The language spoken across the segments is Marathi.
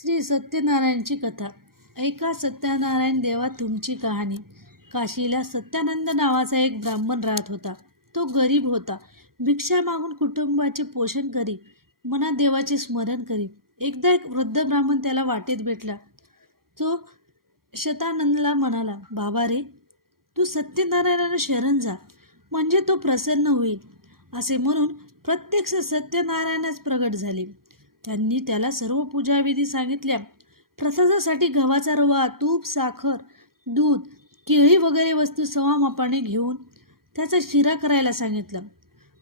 श्री सत्यनारायणची कथा. ऐका सत्यनारायण देवा तुमची कहाणी. काशीला सत्यानंद नावाचा एक ब्राह्मण राहत होता. तो गरीब होता. भिक्षा मागून कुटुंबाचे पोषण करी मनात देवाचे स्मरण करी. एकदा एक वृद्ध ब्राह्मण त्याला वाटेत भेटला. तो शतानंदला म्हणाला बाबा रे तू सत्यनारायणाला शरण जा. म्हणजे तो प्रसन्न होईल. असे म्हणून प्रत्यक्ष सत्यनारायणच प्रगट झाले. त्यांनी त्याला सर्व पूजाविधी सांगितल्या. प्रसादासाठी गव्हाचा रवा तूप साखर दूध केळी वगैरे वस्तू सवामापाने घेऊन त्याचा शिरा करायला सांगितलं.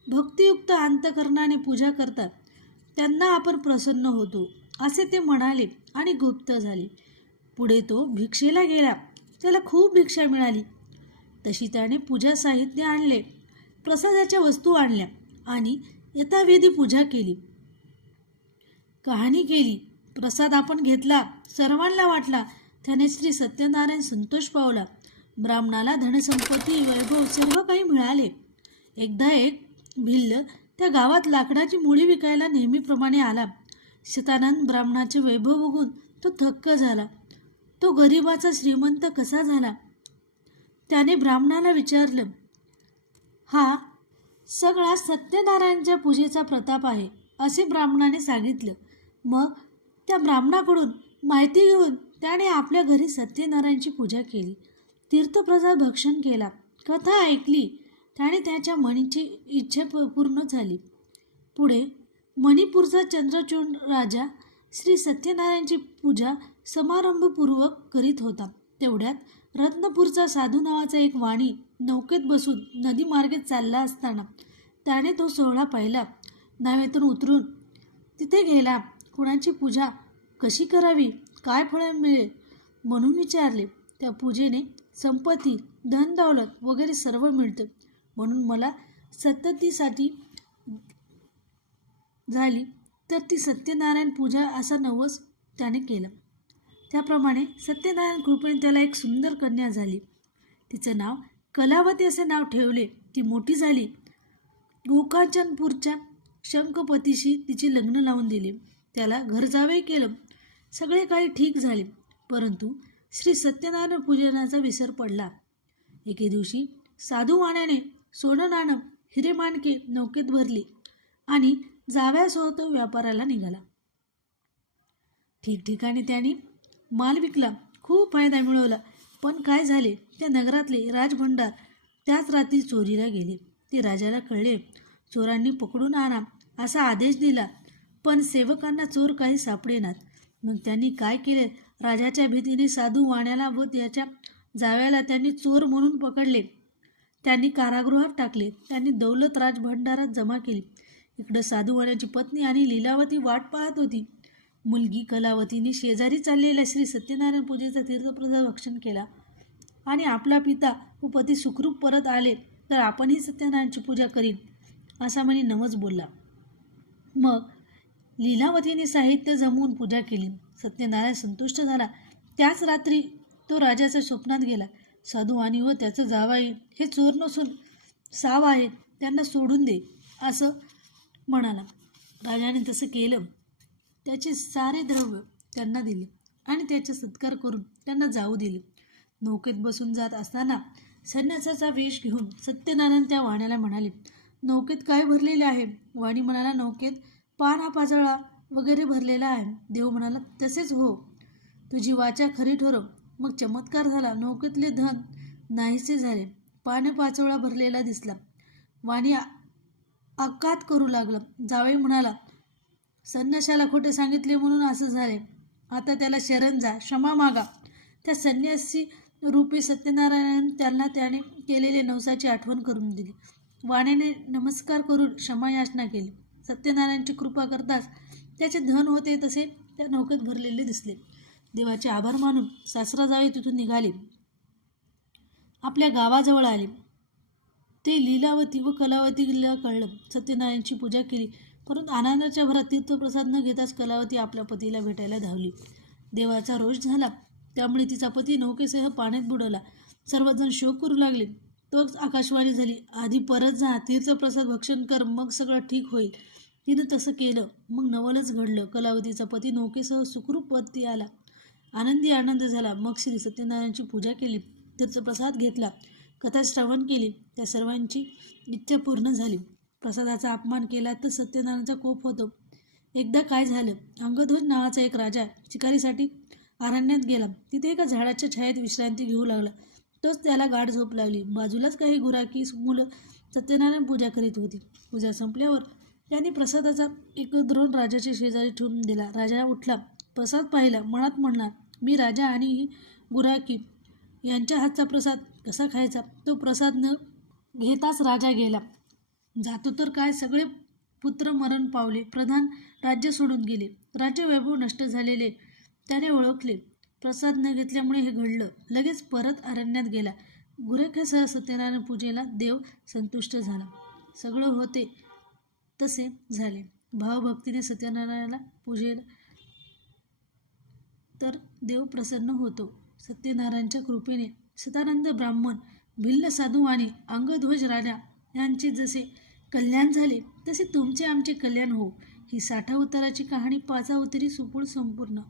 भक्तियुक्त अंतकरणाने पूजा करतात. त्यांना आपण प्रसन्न होतो असे ते म्हणाले आणि गुप्त झाले. पुढे तो भिक्षेला गेला. त्याला खूप भिक्षा मिळाली. तशी त्याने पूजा साहित्य आणले प्रसादाच्या वस्तू आणल्या आणि यथाविधी पूजा केली. कहाणी केली प्रसाद आपण घेतला सर्वांना वाटला. त्याने श्री सत्यनारायण संतोष पावला. ब्राह्मणाला धनसंपत्ती वैभव सर्व काही मिळाले. एकदा एक भिल्ल त्या गावात लाकडाची मुळी विकायला नेहमीप्रमाणे आला. शतानंद ब्राह्मणाचे वैभव बघून तो थक्क झाला. तो गरिबाचा श्रीमंत कसा झाला? त्याने ब्राह्मणाला विचारलं हा सगळा सत्यनारायणच्या पूजेचा प्रताप आहे असे ब्राह्मणाने सांगितलं. मग त्या ब्राह्मणाकडून माहिती घेऊन त्याने आपल्या घरी सत्यनारायणची पूजा केली. तीर्थप्रसाद भक्षण केला. कथा ऐकली. त्याने त्याच्या मणीची इच्छा प- पूर्ण झाली. पुढे मणिपूरचा चंद्रचूड राजा श्री सत्यनारायणची पूजा समारंभपूर्वक करीत होता. तेवढ्यात रत्नपूरचा साधू नावाचा एक वाणी नौकेत बसून नदीमार्गे चालला असताना त्याने तो सोहळा पाहिला. नावेतून उतरून तिथे गेला. कुणाची पूजा कशी करावी? काय फळ मिळेल? म्हणून विचारले. त्या पूजेने संपत्ती धनदौलत वगैरे सर्व मिळतं. म्हणून मला सततीसाठी झाली तर ती सत्यनारायण पूजा असा नवस त्याने केला. त्याप्रमाणे सत्यनारायण कृपेने त्याला एक सुंदर कन्या झाली. तिचं नाव कलावती असे नाव ठेवले. ती मोठी झाली. गोकाचनपूरच्या शंखपतीशी तिचे लग्न लावून दिले. त्याला घर जावे केलं. सगळे काही ठीक झाले परंतु श्री सत्यनारायण पूजनाचा विसर पडला. एके दिवशी साधू वाण्याने सोनं हिरे माणके नौकेत भरली आणि जाव्यासोबत व्यापाराला निघाला. ठिकठिकाणी त्याने माल विकला खूप फायदा मिळवला पण काय झाले त्या नगरातले राजभंडार त्याच रात्री चोरीला गेले. ते राजाला कळले चोरांनी पकडून आणा असा आदेश दिला. पण सेवकांना चोर काही सापडेनात. मग त्यांनी काय केले? राजाच्या भीतीने साधू वाण्याला व त्याच्या जाव्याला त्यांनी चोर म्हणून पकडले. त्यांनी कारागृहात टाकले. त्यांनी दौलत राजभंडारात जमा केली. इकडं साधू वाण्याची पत्नी आणि लीलावती वाट पाहत होती. मुलगी कलावतीने शेजारी चाललेल्या श्री सत्यनारायण पूजेचा तीर्थप्रसाद भक्षण केला. आणि आपला पिता व पती सुखरूप परत आले तर आपणही सत्यनारायणची पूजा करीन असा म्हणे नमज बोलला. मग लीलावतीने साहित्य जमवून पूजा केली. सत्यनारायण संतुष्ट झाला. त्याच रात्री तो राजाच्या स्वप्नात गेला. साधू आणि व त्याचं जावाई हे चोर नसून साव आहेत त्यांना सोडून दे असं म्हणाला. राजाने तसं केलं. त्याचे सारे द्रव्य त्यांना दिले आणि त्याचे सत्कार करून त्यांना जाऊ दिले. नौकेत बसून जात असताना संन्यासाचा वेश घेऊन सत्यनारायण त्या वाण्याला म्हणाले नौकेत काय भरलेले आहे? वाणी म्हणाला नौकेत पान पाजळा वगैरे भरलेला आहे. देव म्हणाला तसेच हो. तुझी वाचा खरी ठरव. मग चमत्कार झाला. नौकेतले धन नाहीसे झाले. पाने पाचोळा भरलेला दिसला. वाणी आकात करू लागला. जावई म्हणाला संन्याशाला खोटे सांगितले म्हणून असं झाले. आता त्याला शरण जा. क्षमा मागा. त्या संन्यासी रूपी सत्यनारायण त्यांना त्याने केलेले नवसाची आठवण करून दिली. वाणीने नमस्कार करून क्षमा याचना केली. सत्यनारायणची कृपा करताच त्याचे धन होते तसे त्या नौकेत भरलेले दिसले. देवाचे आभार मानून सासरा जावे तिथून निघाले. आपल्या गावाजवळ आले. ते लीलावती व कलावतीला कळलं. सत्यनारायणची पूजा केली. परंतु आनंदाच्या भरात तीर्थप्रसाद न घेताच कलावती आपल्या पतीला भेटायला धावली. देवाचा रोष झाला. त्यामुळे तिचा पती नौकेसह पाण्यात बुडवला. सर्वजण शोक करू लागले. तोच आकाशवाणी झाली. आधी परत जा तीर्थप्रसाद भक्षण कर मग सगळं ठीक होईल. तिनं तसं केलं. मग नवलच घडलं. कलावतीचा पती नौकेसह सुखरूपवरती आला. आनंदी आनंद झाला. मग श्री सत्यनारायणची पूजा केली. तीर्थप्रसाद घेतला. कथा श्रवण केली. त्या सर्वांची इच्छा पूर्ण झाली. प्रसादाचा अपमान केला तर सत्यनारायणचा कोप होतो. एकदा काय झालं? अंगध्वज नावाचा एक राजा शिकारीसाठी अरण्यात गेला. तिथे एका झाडाच्या छायेत विश्रांती घेऊ लागला. तोच त्याला गाढ झोप लागली. बाजूलाच काही गुराकी मुलं सत्यनारायण पूजा करीत होती. पूजा संपल्यावर त्यांनी प्रसादाचा एक द्रोण राजाच्या शेजारी ठेवून दिला. राजा उठला. प्रसाद पाहिला. मनात म्हणला मी राजा आणि ही गुराकी यांच्या हातचा प्रसाद कसा खायचा? तो प्रसाद न घेताच राजा गेला. जातो तर काय? सगळे पुत्र मरण पावले. प्रधान राज्य सोडून गेले. राज्य वैभव नष्ट झालेले त्याने ओळखले. प्रसाद न घेतल्यामुळे हे घडलं. लगेच परत अरण्यात गेला. गुरेखेसह सत्यनारायण पूजेला देव संतुष्ट झाला. सगळं होते तसे झाले. भावभक्तीने सत्यनारायणाला पूजेला तर देव प्रसन्न होतो. सत्यनारायणच्या कृपेने सतानंद ब्राह्मण भिल्ल साधू आणि अंगध्वज राजा यांचे जसे कल्याण झाले तसे तुमचे आमचे कल्याण हो ही साठा उताराची कहाणी पाचा उतरी सुपूळ संपूर्ण.